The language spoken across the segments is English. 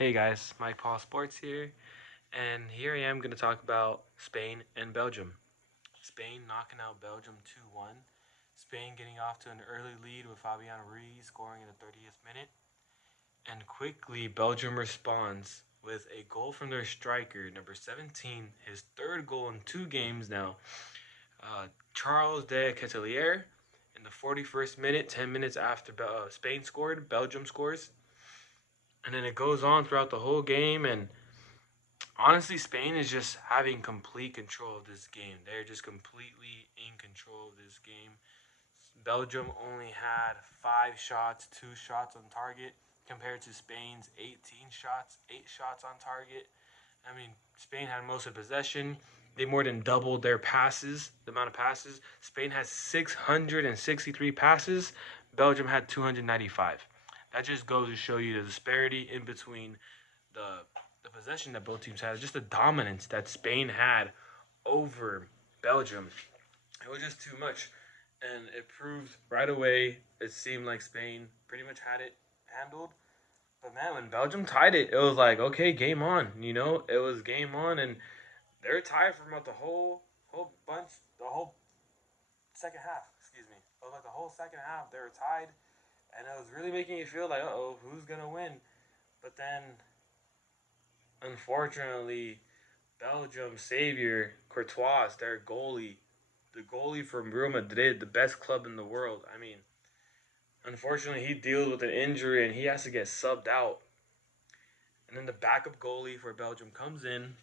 Hey guys, Mike Paul Sports here, and here I am going to talk about Spain and Belgium. Spain knocking out Belgium 2-1. Spain getting off to an early lead with Fabian Ruiz scoring in the 30th minute. And quickly, Belgium responds with a goal from their striker, number 17, his third goal in 2 games now. Charles de Ketelaere in the 41st minute, 10 minutes after Spain scored, Belgium scores. And then it goes on throughout the whole game, and honestly, Spain is just having complete control of this game. They're just completely in control of this game. Belgium only had 5 shots, 2 shots on target, compared to Spain's 18 shots, 8 shots on target. I mean, Spain had most of possession. They more than doubled their passes, the amount of passes. Spain has 663 passes. Belgium had 295. That just goes to show you the disparity in between the the possession that both teams had, just the dominance that Spain had over Belgium. It was just too much, and it proved right away. It seemed like Spain pretty much had it handled. But man, when Belgium tied it, it was like, okay, game on. It was game on, and they were tied for about the whole bunch, the whole second half. Excuse me. It was like the whole second half they were tied, and it was really making you feel like, oh, who's gonna win? But then, unfortunately, Belgium's savior, Courtois, their goalie, the goalie from Real Madrid, the best club in the world. I mean, unfortunately, he deals with an injury and he has to get subbed out. And then the backup goalie for Belgium comes in,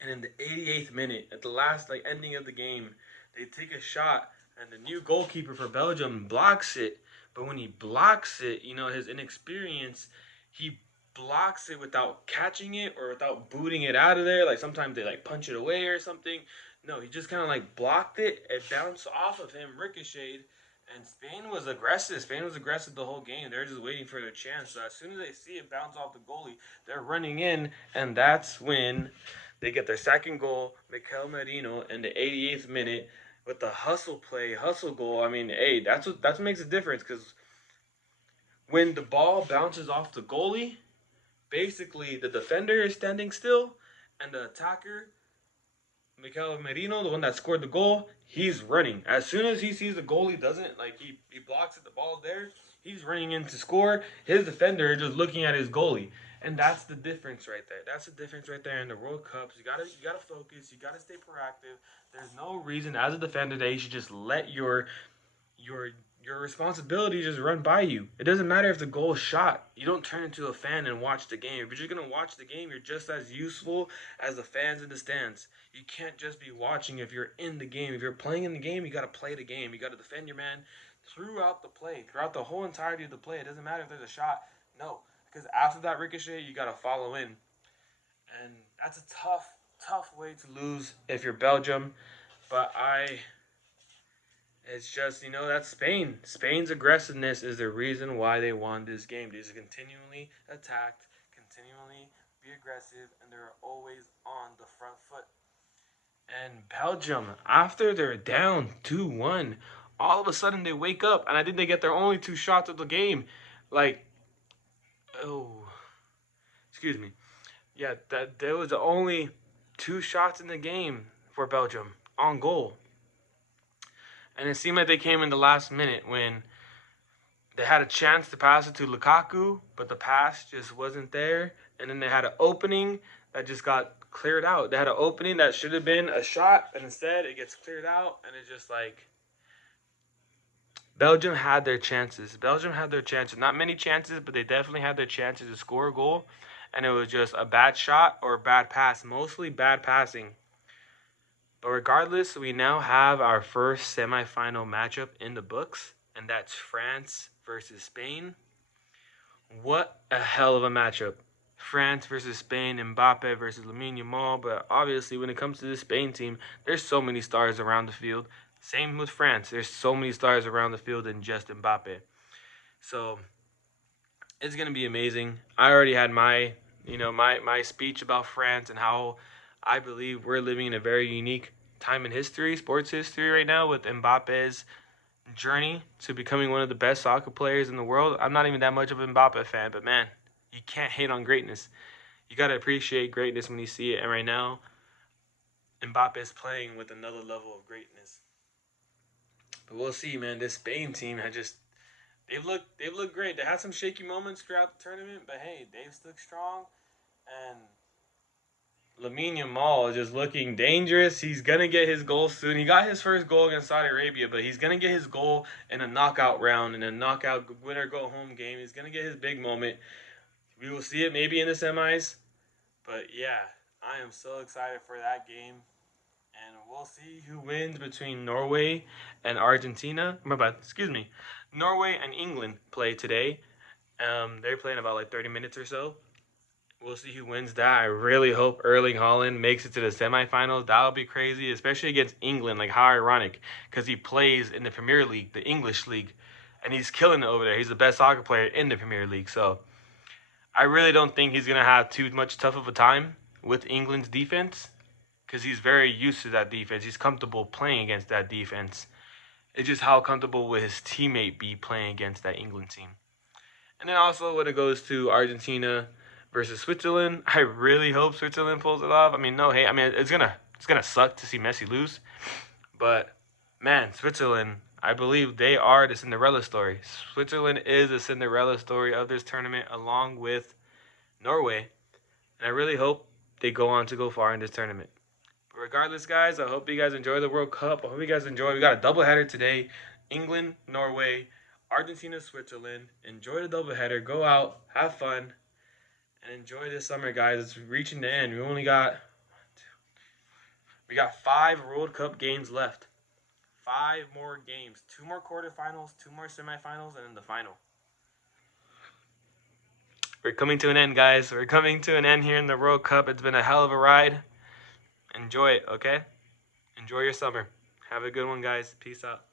and in the 88th minute, at the last ending of the game, they take a shot, and the new goalkeeper for Belgium blocks it. But when he blocks it, his inexperience, he blocks it without catching it or without booting it out of there. Like sometimes they punch it away or something. No, he just kind of blocked it. It bounced off of him, ricocheted, and Spain was aggressive. Spain was aggressive the whole game. They're just waiting for their chance. So as soon as they see it bounce off the goalie, they're running in, and that's when they get their second goal. Mikel Merino in the 88th minute with the hustle play, hustle goal. I mean, hey, that's what makes a difference, because when the ball bounces off the goalie, basically the defender is standing still, and the attacker, Mikel Merino, the one that scored the goal, he's running. As soon as he sees the goalie doesn't he blocks it, the ball's there, he's running in to score. His defender is just looking at his goalie. And that's the difference right there. That's the difference right there in the World Cups. You gotta focus. You gotta stay proactive. There's no reason as a defender that you should just let your your responsibility just run by you. It doesn't matter if the goal is shot. You don't turn into a fan and watch the game. If you're just gonna watch the game, you're just as useful as the fans in the stands. You can't just be watching if you're in the game. If you're playing in the game, you gotta play the game. You gotta defend your man throughout the play, throughout the whole entirety of the play. It doesn't matter if there's a shot. No, because after that ricochet, you gotta follow in, and that's a tough way to lose if you're Belgium. But it's just, that's Spain. Spain's aggressiveness is the reason why they won this game. They just continually attacked, continually be aggressive, and they're always on the front foot. And Belgium, after they're down 2-1, all of a sudden they wake up, and I think they get their only 2 shots of the game. Like, oh, excuse me. Yeah, that there was only 2 shots in the game for Belgium on goal. And it seemed like they came in the last minute when they had a chance to pass it to Lukaku, but the pass just wasn't there. And then they had an opening that just got cleared out. They had an opening that should have been a shot, and instead it gets cleared out, and it's just like Belgium had their chances. Belgium had their chances. Not many chances, but they definitely had their chances to score a goal. And it was just a bad shot or a bad pass, mostly bad passing. But regardless, we now have our first semifinal matchup in the books, and that's France versus Spain. What a hell of a matchup. France versus Spain, Mbappe versus Lamine Yamal. But obviously, when it comes to the Spain team, there's so many stars around the field. Same with France. There's so many stars around the field than just Mbappe. So it's gonna be amazing. I already had my speech about France and how I believe we're living in a very unique time in history, sports history right now, with Mbappe's journey to becoming one of the best soccer players in the world. I'm not even that much of an Mbappe fan, but man, You can't hate on greatness. You got to appreciate greatness when you see it. And right now, Mbappe is playing with another level of greatness. But we'll see, man. This Spain team had just they've looked great. They had some shaky moments throughout the tournament, but hey, they've stuck strong. And Lamine Yamal is just looking dangerous. He's gonna get his goal soon. He got his first goal against Saudi Arabia, but he's gonna get his goal in a knockout round, in a knockout winner go home game. He's gonna get his big moment. We will see it maybe in the semis. But yeah, I am so excited for that game. And we'll see who wins between Norway and Argentina. My bad, excuse me. Norway and England play today. They're playing about like 30 minutes or so. We'll see who wins that. I really hope Erling Haaland makes it to the semifinals. That would be crazy, especially against England. Like, how ironic, because he plays in the Premier League, the English league, and he's killing it over there. He's the best soccer player in the Premier League. So I really don't think he's going to have too much tough of a time with England's defense, because he's very used to that defense. He's comfortable playing against that defense. It's just how comfortable will his teammate be playing against that England team. And then also when it goes to Argentina versus Switzerland, I really hope Switzerland pulls it off. I mean, no hate. I mean, it's gonna suck to see Messi lose, but man, Switzerland, I believe they are the Cinderella story. Switzerland is the Cinderella story of this tournament, along with Norway, and I really hope they go on to go far in this tournament. But regardless, guys, I hope you guys enjoy the World Cup. I hope you guys enjoy. We got a doubleheader today: England, Norway, Argentina, Switzerland. Enjoy the doubleheader. Go out, have fun, and enjoy this summer, guys. It's reaching the end. We got 5 World Cup games left. 5 more games. 2 more quarterfinals, 2 more semifinals, and then the final. We're coming to an end, guys. We're coming to an end here in the World Cup. It's been a hell of a ride. Enjoy it, okay? Enjoy your summer. Have a good one, guys. Peace out.